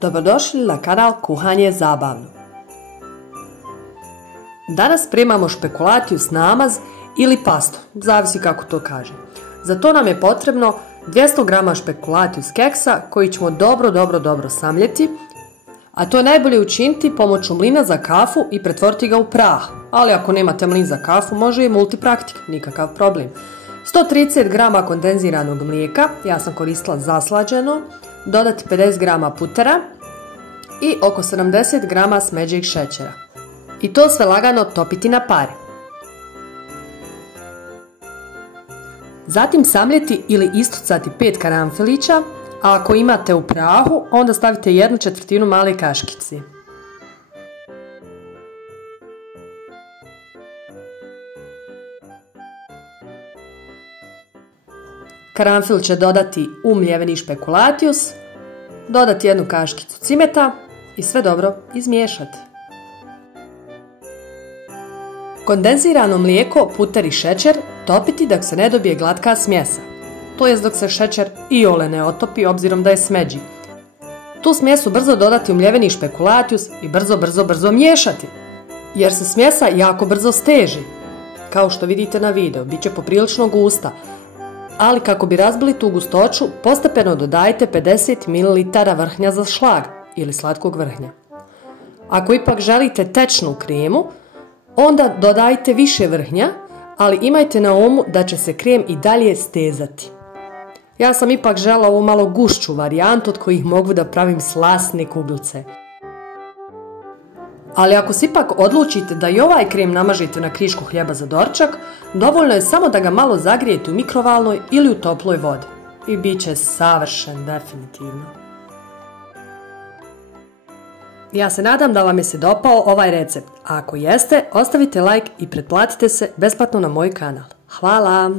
Dobrodošli na kanal Kuhanje je zabavno. Danas spremamo špekulaciju s namaz ili pastu, zavisi kako to kaže. Za to nam je potrebno 200 g špekulaciju s keksa koji ćemo dobro samljeti, a to je najbolje učiniti pomoću mlina za kafu i pretvoriti ga u prah. Ali ako nemate mlin za kafu, može i multipraktik, nikakav problem. 130 g kondenziranog mlijeka, ja sam koristila zaslađeno, dodati 50 g putera i oko 70 g smeđeg šećera. I to sve lagano topiti na pare. Zatim samljeti ili istucati 5 karanfilića, a ako imate u prahu, onda stavite 1/4 male kaškice. Karanfil će dodati u mljeveni špekulacijus, dodati 1 kaškicu cimeta i sve dobro izmiješati. Kondenzirano mlijeko, puter i šećer topiti dok se ne dobije glatka smjesa, to jest dok se šećer iole ne otopi obzirom da je smeđi. Tu smjesu brzo dodati u mljeveni špekulacijus i brzo miješati, jer se smjesa jako brzo steži. Kao što vidite na videu, bit će poprilično gusta, ali kako bi razbili tu gustoću, postepeno dodajte 50 ml vrhnja za šlag ili slatkog vrhnja. Ako ipak želite tečnu kremu, onda dodajte više vrhnja, ali imajte na umu da će se krem i dalje stezati. Ja sam ipak žela ovu malo gušću varijantu od kojih mogu da pravim slasne kuglice. Ali ako se ipak odlučite da i ovaj krem namažete na krišku hljeba za doručak, dovoljno je samo da ga malo zagrijete u mikrovalnoj ili u toploj vodi. I bit će savršen, definitivno. Ja se nadam da vam je se dopao ovaj recept, a ako jeste, ostavite like i pretplatite se besplatno na moj kanal. Hvala!